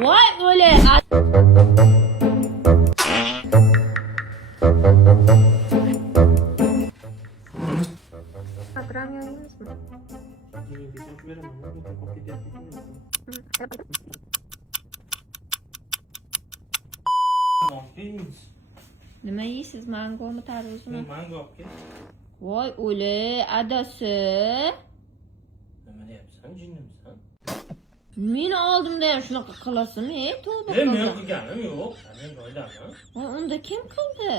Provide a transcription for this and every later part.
Voy o'le. Program yo'qmi? Nima yeysiz? Mangomi, tarvuzmi? Mango olib kel. Voy o'le, adasi. Nima deyapsan, jinnimisan? Meni oldimda ham shunaqa qilasizmi? Tavba Men qildim. qilganim yo'q. Men qo'ydaman. Unda kim qildi?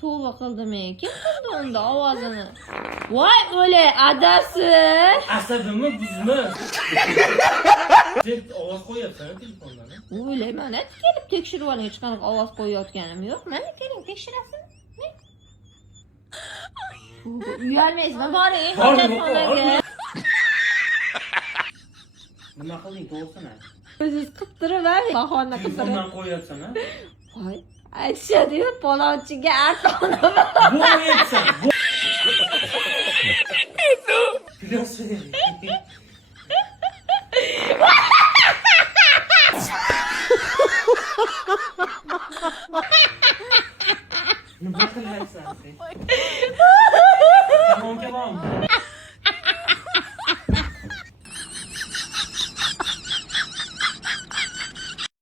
Tavba qildim. Kim qildi unda ovozini? Voy o'le, adasi. Asabimni buzma. Sen ovoz qo'yapsan telefondan. O'le, mana kelib tekshirib oling, hech qanaqa ovoz qo'yayotganim yo'q. Mana keling tekshirasizmi? Uyalmaysizmi? Boring, hojatxonaga. Nima qilding, to'g'risini ayt. O'zingiz qilib turib, bahona qilib turib. Telefondan qo'yapsan, ha? Voy, aytishadi-yu, palonchiga art-ona. Bu aytsan.